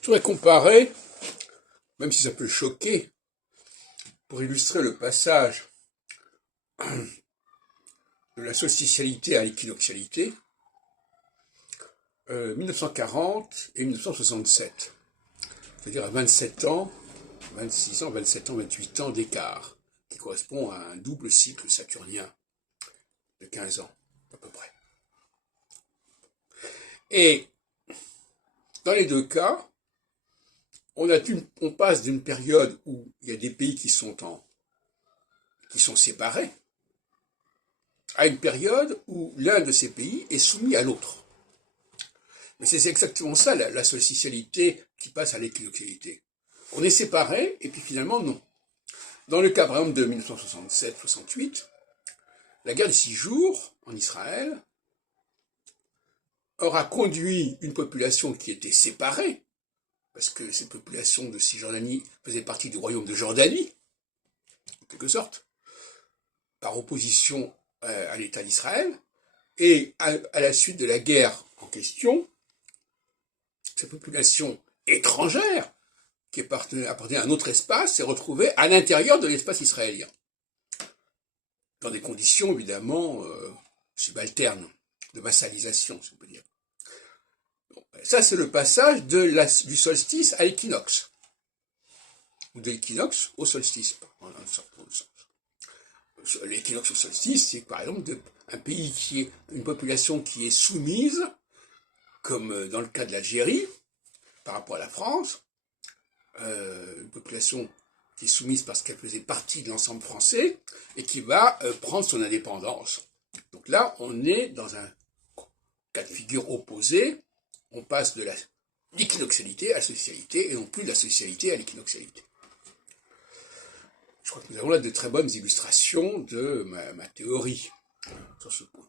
Je voudrais comparer, même si ça peut choquer, pour illustrer le passage de la solstitialité à l'équinoxialité, 1940 et 1967. C'est-à-dire à 27 ans, 26 ans, 27 ans, 28 ans d'écart, qui correspond à un double cycle saturnien de 15 ans, à peu près. Et dans les deux cas, on passe d'une période où il y a des pays qui sont séparés, à une période où l'un de ces pays est soumis à l'autre. Mais c'est exactement ça, la solstitialité qui passe à l'équinoxialité. On est séparés, et puis finalement, non. Dans le cas, par exemple, de 1967-68, la guerre des 6 jours en Israël aura conduit une population qui était séparée, parce que cette population de Cisjordanie faisait partie du royaume de Jordanie, en quelque sorte, par opposition à l'État d'Israël, et à la suite de la guerre en question, cette population étrangère, qui appartenait à un autre espace, s'est retrouvée à l'intérieur de l'espace israélien, dans des conditions évidemment subalternes, de vassalisation, si on peut dire. Bon, ça, c'est le passage du solstice à l'équinoxe, ou de l'équinoxe au solstice, en un certain sens. L'équinoxe au solstice, c'est par exemple un pays une population qui est soumise, comme dans le cas de l'Algérie, par rapport à la France, une population qui est soumise parce qu'elle faisait partie de l'ensemble français, et qui va prendre son indépendance. Donc là, on est dans un cas de figure opposé, on passe de l'équinoxialité à la solstitialité, et non plus de la solstitialité à l'équinoxialité. Je crois que nous avons là de très bonnes illustrations de ma théorie sur ce point.